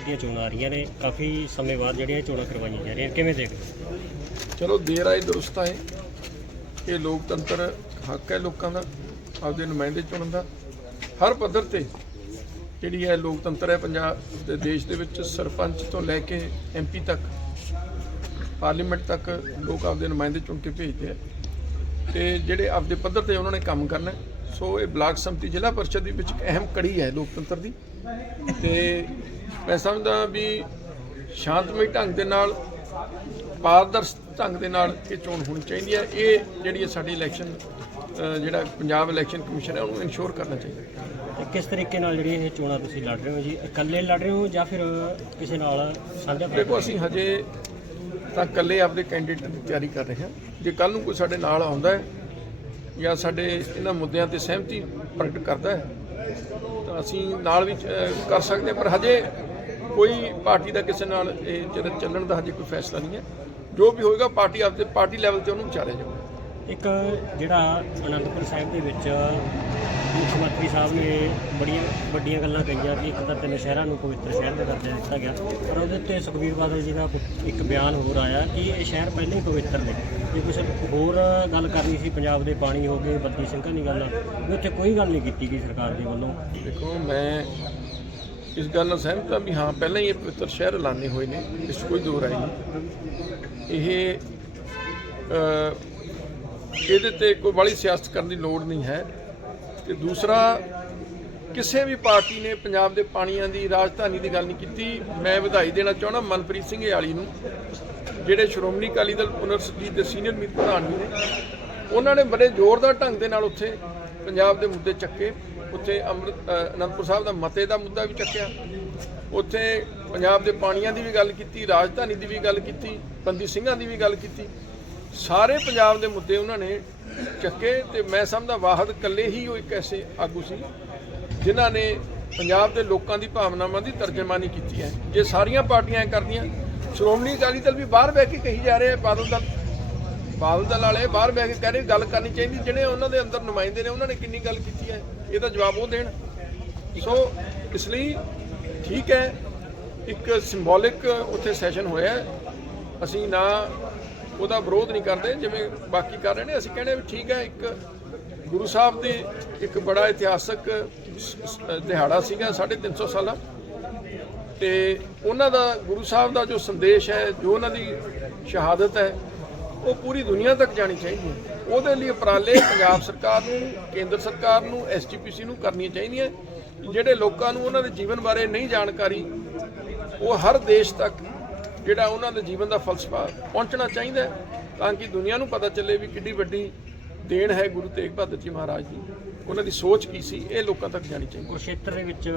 ਦੀਆਂ ਚੋਣਾਂ ਆ ਰਹੀਆਂ ਨੇ। ਕਾਫੀ ਸਮੇਂ ਬਾਅਦ ਜਿਹੜੀਆਂ ਚੋਣਾਂ ਕਰਵਾਈਆਂ ਜਾ ਰਹੀਆਂ ਕਿਵੇਂ ਦੇਖਦੇ ਹੋ? ਚਲੋ, ਦੇਰ ਆਏ, ਦਰੁਸਤ ਆਏ। ਇਹ ਲੋਕਤੰਤਰ ਹੱਕ ਹੈ ਲੋਕਾਂ ਦਾ, ਆਪਦੇ ਨੁਮਾਇੰਦੇ ਚੁਣਨ ਦਾ। ਹਰ ਪੱਧਰ ਤੇ ਜਿਹੜੀ ਹੈ ਲੋਕਤੰਤਰ ਹੈ, ਪੰਜਾਬ ਦੇ ਦੇਸ਼ ਦੇ ਵਿੱਚ ਸਰਪੰਚ ਤੋਂ ਲੈ ਕੇ ਐਮਪੀ ਤੱਕ, ਪਾਰਲੀਮੈਂਟ ਤੱਕ ਲੋਕ ਆਪਦੇ ਨੁਮਾਇੰਦੇ ਚੁਣ ਕੇ ਭੇਜਦੇ ਆ। ਤੇ ਜਿਹੜੇ ਆਪਦੇ ਪੱਧਰ ਤੇ ਉਹਨਾਂ ਨੇ ਕੰਮ ਕਰਨਾ ਹੈ। ਸੋ ਇਹ ਬਲਾਕ ਸੰਮਤੀ ਜ਼ਿਲ੍ਹਾ ਪਰਿਸ਼ਦ ਦੇ ਵਿੱਚ ਇੱਕ ਅਹਿਮ ਕੜੀ ਹੈ ਲੋਕਤੰਤਰ ਦੀ। ਤੇ ਮੈਂ ਸਮਝਦਾ ਵੀ ਸ਼ਾਂਤਮਈ ਢੰਗ ਦੇ ਨਾਲ ਪਾਰਦਰਸ਼ ਢੰਗ ਦੇ ਨਾਲ ਇਹ ਚੋਣ ਹੋਣੀ ਚਾਹੀਦੀ ਹੈ। ਇਹ ਜਿਹੜੀ ਸਾਡੀ ਇਲੈਕਸ਼ਨ ਜਿਹੜਾ ਪੰਜਾਬ ਇਲੈਕਸ਼ਨ ਕਮਿਸ਼ਨ ਹੈ ਉਹਨੂੰ ਇਨਸ਼ੋਰ ਕਰਨਾ ਚਾਹੀਦਾ। ਕਿਸ ਤਰੀਕੇ ਨਾਲ ਜਿਹੜੀਆਂ ਇਹ ਚੋਣਾਂ ਤੁਸੀਂ ਲੜ ਰਹੇ ਹੋ ਜੀ? ਇਕੱਲੇ ਲੜ ਰਹੇ ਹੋ ਜਾਂ ਫਿਰ ਕਿਸੇ ਨਾਲ ਸਾਂਝਾ ਦੇਖੋ ਅਸੀਂ ਹਜੇ ਤਾਂ ਇਕੱਲੇ ਆਪਦੇ ਕੈਂਡੀਡੇਟ ਦੀ ਤਿਆਰੀ ਕਰ ਰਹੇ ਹਾਂ। ਜੇ ਕੱਲ ਨੂੰ ਕੋਈ ਸਾਡੇ ਨਾਲ ਆਉਂਦਾ ਹੈ ਜਾਂ ਸਾਡੇ ਇਹਨਾਂ ਮੁੱਦਿਆਂ ਤੇ ਸਹਿਮਤੀ ਪ੍ਰਗਟ ਕਰਦਾ ਹੈ ਤਾਂ ਅਸੀਂ ਨਾਲ ਵੀ ਕਰ ਸਕਦੇ ਹਾਂ, ਪਰ ਹਜੇ ਕੋਈ ਪਾਰਟੀ ਦਾ ਕਿਸੇ ਨਾਲ ਇਹ ਜਿਹੜਾ ਚੱਲਣ ਦਾ ਹਜੇ ਕੋਈ ਫੈਸਲਾ ਨਹੀਂ ਹੈ। ਜੋ ਵੀ ਹੋਏਗਾ, ਪਾਰਟੀ ਆਪਦੇ, ਪਾਰਟੀ ਲੈਵਲ ਤੇ ਉਹਨੂੰ ਵਿਚਾਰਿਆ ਜਾਊਗਾ। ਇੱਕ ਜਿਹੜਾ ਅਨੰਦਪੁਰ ਸਾਹਿਬ ਦੇ ਵਿੱਚ ਮੁੱਖ ਮੰਤਰੀ ਸਾਹਿਬ ਨੇ ਬੜੀਆਂ ਵੱਡੀਆਂ ਗੱਲਾਂ ਕਹੀਆਂ ਕਿ ਇੱਕ ਤਾਂ ਤਿੰਨ ਸ਼ਹਿਰਾਂ ਨੂੰ ਪਵਿੱਤਰ ਸ਼ਹਿਰ ਦਾ ਦਰਜਾ ਦਿੱਤਾ ਗਿਆ ਪਰ ਉਹਦੇ ਉੱਤੇ ਸੁਖਬੀਰ ਬਾਦਲ ਜੀ ਦਾ ਇੱਕ ਬਿਆਨ ਹੋਰ ਆਇਆ ਕਿ ਇਹ ਸ਼ਹਿਰ ਪਹਿਲਾਂ ਹੀ ਪਵਿੱਤਰ ਨੇ। ਜੇ ਕੁਝ ਹੋਰ ਗੱਲ ਕਰਨੀ ਸੀ, ਪੰਜਾਬ ਦੇ ਪਾਣੀ ਹੋ ਗਏ ਬੱਤੀ ਸਿੰਘਾਂ ਦੀ ਗੱਲ ਵੀ ਉੱਥੇ ਕੋਈ ਗੱਲ ਨਹੀਂ ਕੀਤੀ ਗਈ ਸਰਕਾਰ ਦੇ ਵੱਲੋਂ। ਦੇਖੋ, ਮੈਂ ਇਸ ਗੱਲ ਨਾਲ ਸਹਿਮਤ ਹਾਂ ਵੀ ਹਾਂ, ਪਹਿਲਾਂ ਹੀ ਇਹ ਪਵਿੱਤਰ ਸ਼ਹਿਰ ਐਲਾਨੇ ਹੋਏ ਨੇ, ਇਸ 'ਚ ਕੋਈ ਦੋ ਰਾਏ ਨਹੀਂ। ਇਹ ਇਹਦੇ ਤੇ ਕੋਈ ਬੜੀ ਸਿਆਸਤ ਕਰਨ ਦੀ ਲੋੜ ਨਹੀਂ ਹੈ। ਤੇ ਦੂਸਰਾ, ਕਿਸੇ ਵੀ ਪਾਰਟੀ ਨੇ ਪੰਜਾਬ ਦੇ ਪਾਣੀਆਂ ਦੀ ਰਾਜਧਾਨੀ ਦੀ ਗੱਲ ਨਹੀਂ ਕੀਤੀ, ਮੈਂ ਵਧਾਈ ਦੇਣਾ ਚਾਹੁੰਦਾ ਮਨਪ੍ਰੀਤ ਸਿੰਘ ਯਾਲੀ ਨੂੰ, ਜਿਹੜੇ ਸ਼੍ਰੋਮਣੀ ਅਕਾਲੀ ਦਲ ਪੁਨਰ ਦੇ ਸੀਨੀਅਰ ਮੀਤ ਪ੍ਰਧਾਨ ਜੀ ਨੇ। ਉਹਨਾਂ ਨੇ ਬੜੇ ਜ਼ੋਰਦਾਰ ਢੰਗ ਦੇ ਨਾਲ ਉੱਥੇ ਪੰਜਾਬ ਦੇ ਮੁੱਦੇ ਚੱਕੇ, ਉੱਥੇ ਅੰਮ੍ਰਿਤ ਅਨੰਦਪੁਰ ਸਾਹਿਬ ਦਾ ਮਤੇ ਦਾ ਮੁੱਦਾ ਵੀ ਚੱਕਿਆ, ਉੱਥੇ ਪੰਜਾਬ ਦੇ ਪਾਣੀਆਂ ਦੀ ਵੀ ਗੱਲ ਕੀਤੀ, ਰਾਜਧਾਨੀ ਦੀ ਵੀ ਗੱਲ ਕੀਤੀ, ਬੰਦੀ ਸਿੰਘਾਂ ਦੀ ਵੀ ਗੱਲ ਕੀਤੀ। ਸਾਰੇ ਪੰਜਾਬ ਦੇ ਮੁੱਦੇ ਉਹਨਾਂ ਨੇ ਚੱਕੇ ਤੇ ਮੈਂ ਸਮਝਦਾ ਵਾਹਦ ਇਕੱਲੇ ਹੀ ਉਹ ਇੱਕ ਐਸੇ ਆਗੂ ਸੀ ਜਿਨ੍ਹਾਂ ਨੇ ਪੰਜਾਬ ਦੇ ਲੋਕਾਂ ਦੀ ਭਾਵਨਾਵਾਂ ਦੀ ਤਰਜਮਾਨੀ ਕੀਤੀ ਹੈ। ਜੇ ਸਾਰੀਆਂ ਪਾਰਟੀਆਂ ਐਂ ਕਰਦੀਆਂ, ਸ਼੍ਰੋਮਣੀ ਅਕਾਲੀ ਦਲ ਵੀ ਬਾਹਰ ਬਹਿ ਕੇ ਕਹੀ ਜਾ ਰਹੇ ਆ ਬਾਦਲ ਦਲ ਬਾਦਲ ਦਲ ਵਾਲੇ ਬਾਹਰ ਬਹਿ ਕੇ ਕਹਿ ਰਹੇ ਗੱਲ ਕਰਨੀ ਚਾਹੀਦੀ, ਜਿਹੜੇ ਉਹਨਾਂ ਦੇ ਅੰਦਰ ਨੁਮਾਇੰਦੇ ਨੇ, ਉਹਨਾਂ ਨੇ ਕਿੰਨੀ ਗੱਲ ਕੀਤੀ ਹੈ, ਇਹਦਾ ਜਵਾਬ ਉਹ ਦੇਣ। ਸੋ ਇਸ ਲਈ ਠੀਕ ਹੈ, ਇੱਕ ਸਿੰਬੋਲਿਕ ਉੱਥੇ ਸੈਸ਼ਨ ਹੋਇਆ ਅਸੀਂ ਨਾ ਉਹਦਾ ਵਿਰੋਧ ਨਹੀਂ ਕਰਦੇ, ਜਿਵੇਂ ਬਾਕੀ ਕਰ ਰਹੇ ਨੇ, ਅਸੀਂ ਕਹਿੰਦੇ ਵੀ ਠੀਕ ਹੈ, ਇੱਕ ਗੁਰੂ ਸਾਹਿਬ ਦੇ ਇੱਕ ਬੜਾ ਇਤਿਹਾਸਕ ਸ- ਸ- ਦਿਹਾੜਾ ਸੀਗਾ 350 ਸਾਲਾ। ਤੇ ਉਹਨਾਂ ਦਾ, ਗੁਰੂ ਸਾਹਿਬ ਦਾ ਜੋ ਸੰਦੇਸ਼ ਹੈ, ਜੋ ਉਹਨਾਂ ਦੀ ਸ਼ਹਾਦਤ ਹੈ, ਉਹ ਪੂਰੀ ਦੁਨੀਆ ਤੱਕ ਜਾਣੀ ਚਾਹੀਦੀ ਹੈ। ਉਹਦੇ ਲਈ ਉਪਰਾਲੇ ਪੰਜਾਬ ਸਰਕਾਰ ਨੂੰ, ਕੇਂਦਰ ਸਰਕਾਰ ਨੂੰ ਐਸਜੀਪੀਸੀ ਨੂੰ ਕਰਨੀਆਂ ਚਾਹੀਦੀਆਂ। ਜਿਹੜੇ ਲੋਕਾਂ ਨੂੰ ਉਹਨਾਂ ਦੇ ਜੀਵਨ ਬਾਰੇ ਨਹੀਂ ਜਾਣਕਾਰੀ, ਉਹ ਹਰ ਦੇਸ਼ ਤੱਕ ਜਿਹੜਾ ਉਹਨਾਂ ਦੇ ਜੀਵਨ ਦਾ ਫਲਸਫਾ ਪਹੁੰਚਣਾ ਚਾਹੀਦਾ ਤਾਂ ਕਿ ਦੁਨੀਆ ਨੂੰ ਪਤਾ ਚੱਲੇ ਵੀ ਕਿੰਨੀ ਵੱਡੀ ਦੇਣ ਹੈ ਗੁਰੂ ਤੇਗ ਬਹਾਦਰ ਜੀ ਮਹਾਰਾਜ ਦੀ। ਉਹਨਾਂ ਦੀ ਸੋਚ ਕੀ ਸੀ ਇਹ ਲੋਕਾਂ ਤੱਕ ਜਾਣੀ ਚਾਹੀਦੀ ਹੈ। ਕੁਰਸ਼ੇਤਰ ਦੇ ਵਿੱਚ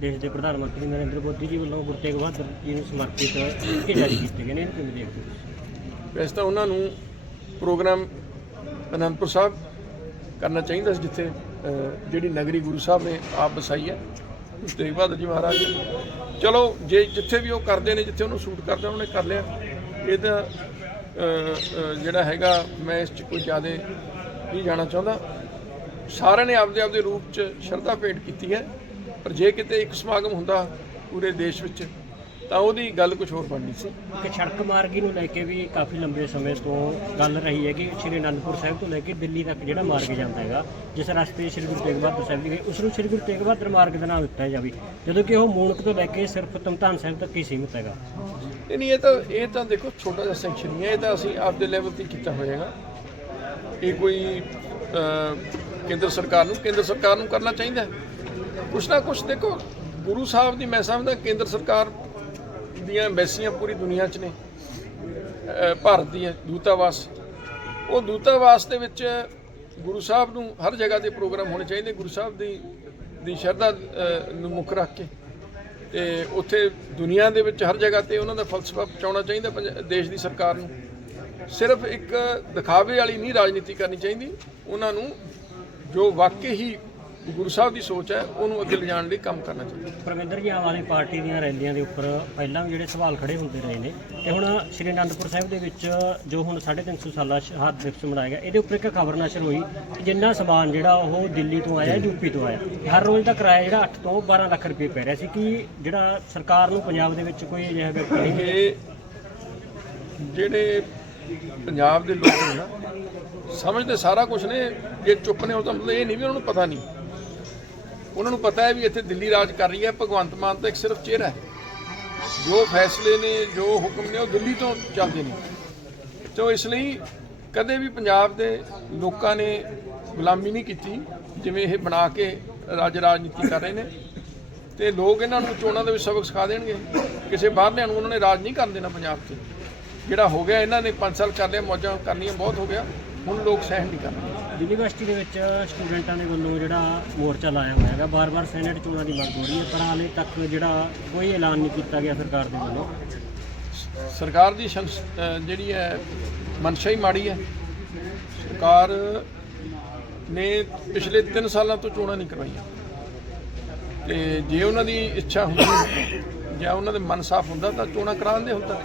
ਦੇਸ਼ ਦੇ ਪ੍ਰਧਾਨ ਮੰਤਰੀ ਨਰਿੰਦਰ ਮੋਦੀ ਜੀ ਵੱਲੋਂ ਗੁਰੂ ਤੇਗ ਬਹਾਦਰ ਜੀ ਨੂੰ ਸਮਰਪਿਤ ਸਿੱਕੇ ਜਾਰੀ ਕੀਤੇ ਗਏ ਨੇ ਕਿਵੇਂ ਦੇਖਦੇ ਹੋ ਵੈਸੇ ਤਾਂ ਉਹਨਾਂ ਨੂੰ ਪ੍ਰੋਗਰਾਮ ਅਨੰਦਪੁਰ ਸਾਹਿਬ ਕਰਨਾ ਚਾਹੀਦਾ ਸੀ ਜਿੱਥੇ ਜਿਹੜੀ ਨਗਰੀ ਗੁਰੂ ਸਾਹਿਬ ਨੇ ਆਪ ਵਸਾਈ ਹੈ। ਤੇਗ ਬਹਾਦਰ ਜੀ ਮਹਾਰਾਜ ਚਲੋ, ਜੇ ਜਿੱਥੇ ਵੀ ਉਹ ਕਰਦੇ ਨੇ, ਜਿੱਥੇ ਉਹਨੂੰ ਸ਼ੂਟ ਕਰਦਾ ਉਹਨੇ ਕਰ ਲਿਆ। ਇਹਦਾ ਜਿਹੜਾ ਹੈਗਾ, ਮੈਂ ਇਸ 'ਚ ਕੋਈ ਜ਼ਿਆਦਾ ਨਹੀਂ ਜਾਣਾ ਚਾਹੁੰਦਾ। ਸਾਰਿਆਂ ਨੇ ਆਪਦੇ ਆਪਦੇ ਰੂਪ 'ਚ ਸ਼ਰਧਾ ਭੇਟ ਕੀਤੀ ਹੈ। ਪਰ ਜੇ ਕਿਤੇ ਇੱਕ ਸਮਾਗਮ ਹੁੰਦਾ ਪੂਰੇ ਦੇਸ਼ ਵਿੱਚ ਤਾਂ ਉਹਦੀ ਗੱਲ ਕੁਝ ਹੋਰ ਬਣਨੀ ਸੀ। ਕਿ ਸੜਕ ਮਾਰਗੀ ਨੂੰ ਲੈ ਕੇ ਵੀ ਕਾਫੀ ਲੰਬੇ ਸਮੇਂ ਤੋਂ ਗੱਲ ਰਹੀ ਹੈ ਕਿ ਸ਼੍ਰੀ ਅਨੰਦਪੁਰ ਸਾਹਿਬ ਤੋਂ ਲੈ ਕੇ ਦਿੱਲੀ ਤੱਕ ਜਿਹੜਾ ਮਾਰਗ ਜਾਂਦਾ ਹੈਗਾ ਜਿਸ ਰਸਤੇ ਸ਼੍ਰੀ ਗੁਰੂ ਤੇਗ ਬਹਾਦਰ ਸਾਹਿਬ ਜੀ ਗਏ ਉਸ ਨੂੰ ਸ਼੍ਰੀ ਗੁਰੂ ਤੇਗ ਬਹਾਦਰ ਮਾਰਗ ਦਾ ਨਾਮ ਦਿੱਤਾ ਜਾਵੇ। ਜਦੋਂ ਕਿ ਉਹ ਮੂਣਕ ਤੋਂ ਲੈ ਕੇ ਸਿਰਫ ਤਮਤਾਨ ਸਾਹਿਬ ਤੱਕ ਹੀ ਸੀਮਿਤ ਹੈਗਾ। ਨਹੀਂ ਨਹੀਂ ਇਹ ਤਾਂ ਇਹ ਤਾਂ ਦੇਖੋ ਛੋਟਾ ਜਿਹਾ ਸੈਕਸ਼ਨ ਨਹੀਂ ਹੈ। ਇਹ ਤਾਂ ਅਸੀਂ ਆਪਦੇ ਲੈਵਲ ਤੇ ਕੀਤਾ ਹੋਏਗਾ ਇਹ ਕੋਈ ਕੇਂਦਰ ਸਰਕਾਰ ਨੂੰ ਕੇਂਦਰ ਸਰਕਾਰ ਨੂੰ ਕਰਨਾ ਚਾਹੀਦਾ ਹੈ। ਕੁਛ ਨਾ ਕੁਛ ਦੇਖੋ ਗੁਰੂ ਸਾਹਿਬ ਦੀ ਮੈਂ ਸਮਝਦਾ ਕੇਂਦਰ ਸਰਕਾਰ ਦੀਆਂ ਐਮਬੈਸੀਆਂ ਪੂਰੀ ਦੁਨੀਆ 'ਚ ਨੇ। ਭਾਰਤ ਦੀ ਦੂਤਾਵਾਸ। ਉਹ ਦੂਤਾਵਾਸ ਦੇ ਵਿੱਚ ਗੁਰੂ ਸਾਹਿਬ ਨੂੰ ਹਰ ਜਗ੍ਹਾ ਤੇ ਪ੍ਰੋਗਰਾਮ ਹੋਣੇ ਚਾਹੀਦੇ। ਗੁਰੂ ਸਾਹਿਬ ਦੀ ਦੀ ਸ਼ਰਧਾ ਨੂੰ ਮੁੱਖ ਰੱਖ ਕੇ। ਤੇ ਉੱਥੇ ਦੁਨੀਆ ਦੇ ਵਿੱਚ ਹਰ ਜਗ੍ਹਾ ਤੇ ਉਹਨਾਂ ਦਾ ਫਲਸਫਾ ਪਹੁੰਚਾਉਣਾ ਚਾਹੀਦਾ ਪੰਜ- ਦੇਸ਼ ਦੀ ਸਰਕਾਰ ਨੂੰ। ਸਿਰਫ ਇੱਕ ਦਿਖਾਵੇ ਵਾਲੀ ਨਹੀਂ ਰਾਜਨੀਤੀ ਕਰਨੀ ਚਾਹੀਦੀ। ਉਹਨਾਂ ਨੂੰ ਜੋ ਵਾਕਈ ਹੀ ਗੁਰੂ ਸਾਹਿਬ ਦੀ ਸੋਚ ਹੈ ਉਹਨੂੰ ਅੱਗੇ ਲਿਜਾਣ ਲਈ ਕੰਮ ਕਰਨਾ ਚਾਹੀਦਾ। ਪਰਮਿੰਦਰ ਜੀ ਆਮ ਆਦਮੀ ਪਾਰਟੀ ਦੀਆਂ ਰੈਲੀਆਂ ਦੇ ਉੱਪਰ ਪਹਿਲਾਂ ਵੀ ਜਿਹੜੇ ਸਵਾਲ ਖੜੇ ਹੁੰਦੇ ਰਹੇ ਨੇ ਤੇ ਹੁਣ ਸ਼੍ਰੀ ਅਨੰਦਪੁਰ ਸਾਹਿਬ ਦੇ ਵਿੱਚ ਜੋ ਹੁਣ 350 ਸਾਲਾ ਸ਼ਹਾਦਤ ਦਿਵਸ ਮਨਾਇਆ ਗਿਆ ਇਹਦੇ ਉੱਪਰ ਇੱਕ ਖਬਰ ਨਸ਼ਰ ਹੋਈ ਕਿ ਜਿੰਨਾ ਸਮਾਨ ਜਿਹੜਾ ਉਹ ਦਿੱਲੀ ਤੋਂ ਆਇਆ ਯੂਪੀ ਤੋਂ ਆਇਆ ਹਰ ਰੋਜ਼ ਦਾ ਕਿਰਾਇਆ ਜਿਹੜਾ 8 ਤੋਂ 12 ਲੱਖ ਰੁਪਏ ਪੈ ਰਿਹਾ ਸੀ ਕਿ ਜਿਹੜਾ ਸਰਕਾਰ ਨੂੰ ਪੰਜਾਬ ਦੇ ਵਿੱਚ ਕੋਈ ਅਜਿਹਾ ਵਿਅਕਤੀ ਨਹੀਂ ਜਿਹੜੇ ਪੰਜਾਬ ਦੇ ਲੋਕ ਨੇ ਨਾ ਸਮਝਦੇ ਸਾਰਾ ਕੁਝ ਨੇ ਜੇ ਚੁੱਪ ਨੇ ਉਹ ਤਾਂ ਮਤਲਬ ਇਹ ਨਹੀਂ ਵੀ ਉਹਨਾਂ ਨੂੰ ਪਤਾ ਨਹੀਂ। ਉਹਨਾਂ ਨੂੰ ਪਤਾ ਹੈ ਵੀ ਇੱਥੇ ਦਿੱਲੀ ਰਾਜ ਕਰ ਰਹੀ ਹੈ, ਭਗਵੰਤ ਮਾਨ ਤਾਂ ਇੱਕ ਸਿਰਫ ਚਿਹਰਾ ਹੈ। ਜੋ ਫੈਸਲੇ ਨੇ, ਜੋ ਹੁਕਮ ਨੇ, ਉਹ ਦਿੱਲੀ ਤੋਂ ਚੱਲਦੇ ਨੇ। ਤੋ ਇਸ ਲਈ ਕਦੇ ਵੀ ਪੰਜਾਬ ਦੇ ਲੋਕਾਂ ਨੇ ਗੁਲਾਮੀ ਨਹੀਂ ਕੀਤੀ, ਜਿਵੇਂ ਇਹ ਬਣਾ ਕੇ ਰਾਜ ਰਾਜਨੀਤੀ ਕਰ ਰਹੇ ਨੇ। ਤੇ ਲੋਕ ਇਹਨਾਂ ਨੂੰ ਚੋਣਾਂ ਦੇ ਵਿੱਚ ਸਬਕ ਸਿਖਾ ਦੇਣਗੇ। ਕਿਸੇ ਬਾਹਰਲਿਆਂ ਨੂੰ ਉਹਨਾਂ ਨੇ ਰਾਜ ਨਹੀਂ ਕਰਨ ਦੇਣਾ ਪੰਜਾਬ 'ਚ। ਜਿਹੜਾ ਹੋ ਗਿਆ, ਇਹਨਾਂ ਨੇ 5 ਸਾਲ ਕਰ ਲਿਆ ਮੌਜਾਂ ਕਰਨੀਆਂ ਬਹੁਤ ਹੋ ਗਿਆ। ਹੁਣ ਲੋਕ ਸਹਿਣ ਨਹੀਂ ਕਰਨਗੇ। ਯੂਨੀਵਰਸਿਟੀ ਦੇ ਵਿੱਚ ਸਟੂਡੈਂਟਾਂ ਦੇ ਵੱਲੋਂ ਜਿਹੜਾ ਮੋਰਚਾ ਲਾਇਆ ਹੋਇਆ ਹੈਗਾ, ਬਾਰ-ਬਾਰ ਸੈਨੇਟ ਚੋਣਾਂ ਦੀ ਮੰਗ ਹੋ ਰਹੀ ਹੈ, ਪਰ ਹਾਲੇ ਤੱਕ ਜਿਹੜਾ ਕੋਈ ਐਲਾਨ ਨਹੀਂ ਕੀਤਾ ਗਿਆ ਸਰਕਾਰ ਦੇ ਵੱਲੋਂ। ਸਰਕਾਰ ਦੀ ਸ਼ੰਸ- ਜਿਹੜੀ ਹੈ, ਮਨਸ਼ਾ ਹੀ ਮਾੜੀ ਹੈ। ਸਰਕਾਰ ਨੇ ਪਿਛਲੇ 3 ਸਾਲਾਂ ਤੋਂ ਚੋਣਾਂ ਨਹੀਂ ਕਰਵਾਈਆਂ। ਤੇ ਜੇ ਉਹਨਾਂ ਦੀ ਇੱਛਾ ਹੁੰਦੀ ਜਾਂ ਉਹਨਾਂ ਦੇ ਮਨ ਸਾਫ਼ ਹੁੰਦਾ, ਤਾਂ ਚੋਣਾਂ ਕਰਾਉਂਦੇ ਹੁੰਦਾ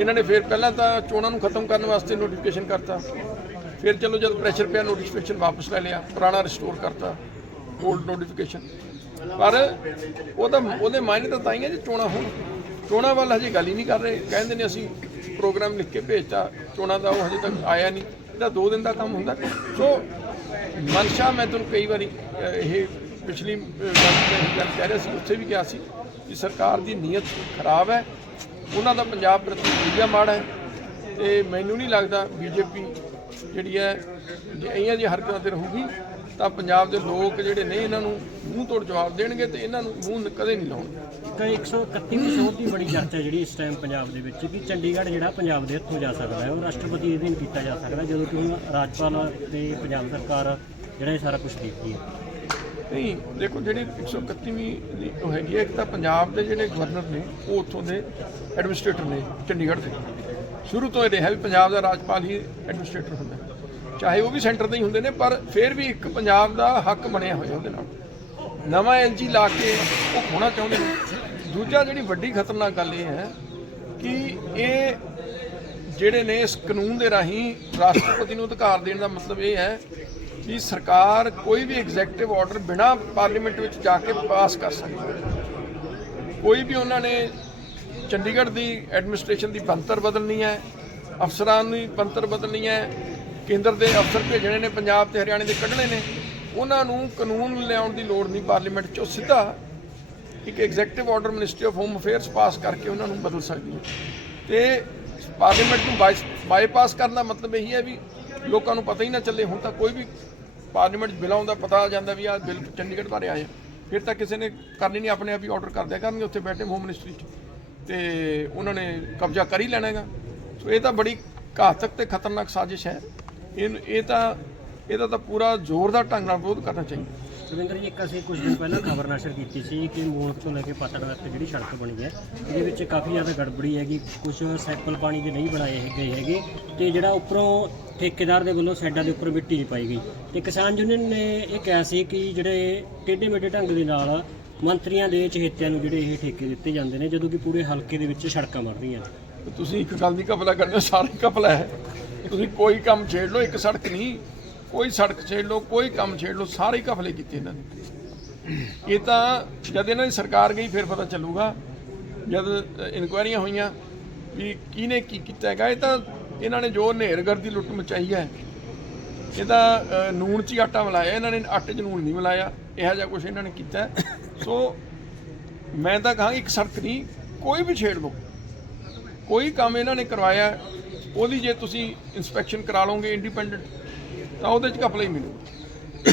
ਇਹਨਾਂ ਨੇ ਫਿਰ ਪਹਿਲਾਂ ਤਾਂ ਚੋਣਾਂ ਨੂੰ ਖਤਮ ਕਰਨ ਵਾਸਤੇ ਨੋਟੀਫਿਕੇਸ਼ਨ ਕਰਤਾ। ਫਿਰ ਚਲੋ ਜਦ ਪ੍ਰੈਸ਼ਰ ਪਿਆ ਨੋਟੀਫਿਕੇਸ਼ਨ ਵਾਪਸ ਲੈ ਲਿਆ, ਪੁਰਾਣਾ ਰਿਸਟੋਰ ਕਰਤਾ 올ਡ ਨੋਟੀਫਿਕੇਸ਼ਨ ਪਰ ਉਹਦਾ, ਉਹਦੇ ਮਾਇਨੇ ਤਾਂ ਤਾਂ ਹੀ ਹੈ ਜੇ ਚੋਣਾਂ ਹੋਣ। ਚੋਣਾਂ ਵੱਲ ਹਜੇ ਗੱਲ ਹੀ ਨਹੀਂ ਕਰ ਰਹੇ। ਕਹਿੰਦੇ ਨੇ ਅਸੀਂ ਪ੍ਰੋਗਰਾਮ ਲਿਖ ਕੇ ਭੇਜਤਾ, ਚੋਣਾਂ ਦਾ ਉਹ ਹਜੇ ਤੱਕ ਆਇਆ ਨਹੀਂ। ਇਹਦਾ 2 ਦਿਨ ਦਾ ਕੰਮ ਹੁੰਦਾ। ਸੋ, ਮਨਸ਼ਾ, ਮੈਂ ਤੁਹਾਨੂੰ ਕਈ ਵਾਰੀ ਇਹ ਪਿਛਲੀ ਗੱਲ ਗੱਲ ਕਹਿ ਰਿਹਾ ਸੀ, ਉੱਥੇ ਵੀ ਕਿਹਾ ਸੀ ਕਿ ਸਰਕਾਰ ਦੀ ਨੀਅਤ ਖਰਾਬ ਹੈ। ਉਹਨਾਂ ਦਾ ਪੰਜਾਬ ਪ੍ਰਤੀ ਰਵੱਈਆ ਮਾੜਾ ਹੈ। ਤੇ ਮੈਨੂੰ ਨਹੀਂ ਲੱਗਦਾ ਬੀਜੇਪੀ ਜਿਹੜੀ ਹੈ ਜੇ ਇਹੀਆਂ ਜਿਹੀ ਹਰਕਤਾਂ ਤੇ ਰਹੂਗੀ ਤਾਂ ਪੰਜਾਬ ਦੇ ਲੋਕ ਜਿਹੜੇ ਨੇ ਇਹਨਾਂ ਨੂੰ ਮੂੰਹ ਤੋੜ ਜਵਾਬ ਦੇਣਗੇ ਤੇ ਇਹਨਾਂ ਨੂੰ ਮੂੰਹ ਕਦੇ ਨਹੀਂ ਲਾਉਣਗੇ। ਇੱਕ 131ਵੀਂ ਸੋਧ ਦੀ ਬੜੀ ਚਰਚਾ ਜਿਹੜੀ ਇਸ ਟਾਈਮ ਪੰਜਾਬ ਦੇ ਵਿੱਚ ਕਿ ਚੰਡੀਗੜ੍ਹ ਜਿਹੜਾ ਪੰਜਾਬ ਦੇ ਹੱਥੋਂ ਜਾ ਸਕਦਾ ਹੈ ਉਹ ਰਾਸ਼ਟਰਪਤੀ ਦੇ ਅਧੀਨ ਕੀਤਾ ਜਾ ਸਕਦਾ ਜਦੋਂ ਕਿ ਹੁਣ ਰਾਜਪਾਲ ਤੇ ਪੰਜਾਬ ਸਰਕਾਰ ਜਿਹੜਾ ਇਹ ਸਾਰਾ ਕੁਝ ਦੇਖਦੀ ਹੈ। ਨਹੀਂ ਦੇਖੋ ਜਿਹੜੇ 131ਵੀਂ ਦੀ ਉਹ ਹੈਗੀ ਹੈ ਇੱਕ ਤਾਂ ਪੰਜਾਬ ਦੇ ਜਿਹੜੇ ਗਵਰਨਰ ਨੇ ਉਹ ਉੱਥੋਂ ਦੇ ਐਡਮਿਨਿਸਟ੍ਰੇਟਰ ਨੇ ਚੰਡੀਗੜ੍ਹ ਦੇ। ਸ਼ੁਰੂ ਤੋਂ ਇਹ ਰਿਹਾ ਵੀ ਪੰਜਾਬ ਦਾ ਰਾਜਪਾਲ ਹੀ ਐਡਮਿਨਿਸਟ੍ਰੇਟਰ ਹੁੰਦਾ ਚਾਹੇ ਉਹ ਵੀ ਸੈਂਟਰ ਦੇ ਹੀ ਹੁੰਦੇ ਨੇ, ਪਰ ਫਿਰ ਵੀ ਇੱਕ ਪੰਜਾਬ ਦਾ ਹੱਕ ਬਣਿਆ ਹੋਇਆ ਉਹਦੇ ਨਾਲ। ਨਵਾਂ ਐਲਜੀ ਲਾ ਕੇ ਉਹ ਖੋਣਾ ਚਾਹੁੰਦੇ ਨੇ। ਦੂਜਾ ਜਿਹੜੀ ਵੱਡੀ ਖਤਰਨਾਕ ਗੱਲ ਇਹ ਹੈ ਕਿ ਇਹ ਜਿਹੜੇ ਨੇ ਇਸ ਕਾਨੂੰਨ ਦੇ ਰਾਹੀਂ ਰਾਸ਼ਟਰਪਤੀ ਨੂੰ ਅਧਿਕਾਰ ਦੇਣ ਦਾ ਮਤਲਬ ਇਹ ਹੈ ਕਿ ਸਰਕਾਰ ਕੋਈ ਵੀ ਐਗਜ਼ੈਕਟਿਵ ਆਰਡਰ ਬਿਨਾ ਪਾਰਲੀਮੈਂਟ ਵਿੱਚ ਜਾ ਕੇ ਪਾਸ ਕਰ ਸਕਦੀ ਹੈ। ਕੋਈ ਵੀ ਉਹਨਾਂ ਨੇ ਚੰਡੀਗੜ੍ਹ ਦੀ ਐਡਮਿਨਿਸਟ੍ਰੇਸ਼ਨ ਦੀ ਬੰਤਰ ਬਦਲਣੀ ਹੈ, ਅਫਸਰਾਂ ਦੀ ਬੰਤਰ ਬਦਲਣੀ ਹੈ, ਕੇਂਦਰ ਦੇ ਅਫਸਰ ਭੇਜਣੇ ਨੇ, ਪੰਜਾਬ ਤੇ ਹਰਿਆਣੇ ਦੇ ਕੱਢਣੇ ਨੇ, ਉਹਨਾਂ ਨੂੰ ਕਾਨੂੰਨ ਲਿਆਉਣ ਦੀ ਲੋੜ ਨਹੀਂ ਪਾਰਲੀਮੈਂਟ 'ਚੋਂ ਸਿੱਧਾ ਇੱਕ executive order ministry of home affairs pass ਕਰਕੇ ਉਹਨਾਂ ਨੂੰ ਬਦਲ ਸਕਦੀ ਹੈ। ਤੇ ਪਾਰਲੀਮੈਂਟ ਨੂੰ ਬਾਈਪਾਸ ਕਰਨ ਦਾ ਮਤਲਬ ਇਹੀ ਹੈ ਵੀ ਲੋਕਾਂ ਨੂੰ ਪਤਾ ਹੀ ਨਾ ਚੱਲੇ, ਹੁਣ ਤਾਂ ਕੋਈ ਵੀ ਪਾਰਲੀਮੈਂਟ 'ਚ ਬਿੱਲ ਆਉਂਦਾ ਪਤਾ ਆ ਜਾਂਦਾ ਵੀ ਆਹ ਬਿੱਲ ਚੰਡੀਗੜ੍ਹ ਬਾਰੇ ਆਇਆ ਫਿਰ ਤਾਂ ਕਿਸੇ ਨੇ ਕਰਨੀ ਨਹੀਂ, ਆਪਣੇ ਆਪ ਹੀ ਆਰਡਰ ਕਰ ਦਿਆ ਕਰਨਗੇ, ਉੱਥੇ ਬੈਠੇ ਹੋਮ ਮਿਨਿਸਟਰੀ 'ਚ। ਤੇ ਉਹਨਾਂ ਨੇ ਕਬਜ਼ਾ ਕਰ ਹੀ ਲੈਣਾ ਹੈਗਾ। ਸੋ ਇਹ ਤਾਂ ਬੜੀ ਘਾਤਕ ਤੇ ਖਤਰਨਾਕ ਸਾਜ਼ਿਸ਼ ਹੈ। ਇਹ ਇਹ ਤਾਂ ਇਹਦਾ ਤਾਂ ਪੂਰਾ ਜ਼ੋਰਦਾਰ ਢੰਗ ਨਾਲ ਵਿਰੋਧ ਕਰਨਾ ਚਾਹੀਦਾ। ਸੁਰਿੰਦਰ ਜੀ, ਇੱਕ ਅਸੀਂ ਕੁਝ ਦਿਨ ਪਹਿਲਾਂ ਖਬਰ ਨਸ਼ਰ ਕੀਤੀ ਸੀ ਕਿ ਮੂਨਕ ਤੋਂ ਲੈ ਕੇ ਪਤੜ ਤੱਕ ਜਿਹੜੀ ਸੜਕ ਬਣੀ ਹੈ, ਇਹਦੇ ਵਿੱਚ ਕਾਫੀ ਜ਼ਿਆਦਾ ਗੜਬੜੀ ਹੈਗੀ। ਕੁਝ ਸੈਂਪਲ ਪਾਣੀ ਦੇ ਨਹੀਂ ਬਣਾਏ ਗਏ ਹੈਗੇ ਤੇ ਜਿਹੜਾ ਉੱਪਰੋਂ ਠੇਕੇਦਾਰ ਦੇ ਵੱਲੋਂ ਸਾਈਡਾਂ ਦੇ ਉੱਪਰ ਮਿੱਟੀ ਨਹੀਂ ਪਾਈ ਗਈ। ਤੇ ਕਿਸਾਨ ਯੂਨੀਅਨ ਨੇ ਇਹ ਕਿਹਾ ਸੀ ਕਿ ਜਿਹੜੇ ਟੇਢੇ ਮੇਢੇ ਢੰਗ ਦੇ ਨਾਲ ਮੰਤਰੀਆਂ ਦੇ ਚਹੇਤਿਆਂ ਨੂੰ ਜਿਹੜੇ ਇਹ ਠੇਕੇ ਦਿੱਤੇ ਜਾਂਦੇ ਨੇ, ਜਦੋਂ ਕਿ ਪੂਰੇ ਹਲਕੇ ਦੇ ਵਿੱਚ ਸੜਕਾਂ ਬਣ ਰਹੀਆਂ ਨੇ। ਤੁਸੀਂ ਇੱਕ ਗੱਲ ਦੀ ਕਪਲਾ ਕਰਦੇ ਹੋ, ਸਾਰੇ ਕਪਲਾ ਹੈ। ਤੁਸੀਂ ਕੋਈ ਕੰਮ ਛੇੜ ਲਓ, ਇੱਕ ਸੜਕ ਨਹੀਂ, ਕੋਈ ਸੜਕ ਛੇੜ ਲਓ, ਕੋਈ ਕੰਮ ਛੇੜ ਲਓ, ਸਾਰੇ ਹੀ ਕਫਲੇ ਕੀਤੇ ਇਹਨਾਂ ਨੇ। ਇਹ ਤਾਂ ਜਦ ਇਹਨਾਂ ਦੀ ਸਰਕਾਰ ਗਈ, ਫਿਰ ਪਤਾ ਚੱਲੂਗਾ, ਜਦ ਇਨਕੁਆਇਰੀਆਂ ਹੋਈਆਂ ਵੀ ਕਿਹਨੇ ਕੀ ਕੀਤਾ ਹੈਗਾ, ਇਹ ਤਾਂ ਇਹਨਾਂ ਨੇ ਜੋ ਨੇਰਗਰ ਦੀ ਲੁੱਟ ਮਚਾਈ ਹੈ ਇਹਦਾ ਨੂਣ 'ਚ ਹੀ ਆਟਾ ਮਿਲਾਇਆ, ਇਹਨਾਂ ਨੇ ਆਟੇ 'ਚ ਨੂਣ ਨਹੀਂ ਮਿਲਾਇਆ, ਇਹੋ ਜਿਹਾ ਕੁਝ ਇਹਨਾਂ ਨੇ ਕੀਤਾ। ਸੋ ਮੈਂ ਤਾਂ ਕਹਾਂ ਇੱਕ ਸੜਕ ਨਹੀਂ, ਕੋਈ ਵੀ ਛੇੜ ਲਓ। ਕੋਈ ਕੰਮ ਇਹਨਾਂ ਨੇ ਕਰਵਾਇਆ, ਉਹਦੀ ਜੇ ਤੁਸੀਂ ਇਨਸਪੈਕਸ਼ਨ ਕਰਾ ਲਓਗੇ ਇੰਡੀਪੈਂਡੈਂਟ ਤਾਂ ਉਹਦੇ ਚ ਕਪਲਾ ਹੀ ਮਿਲੂਗਾ।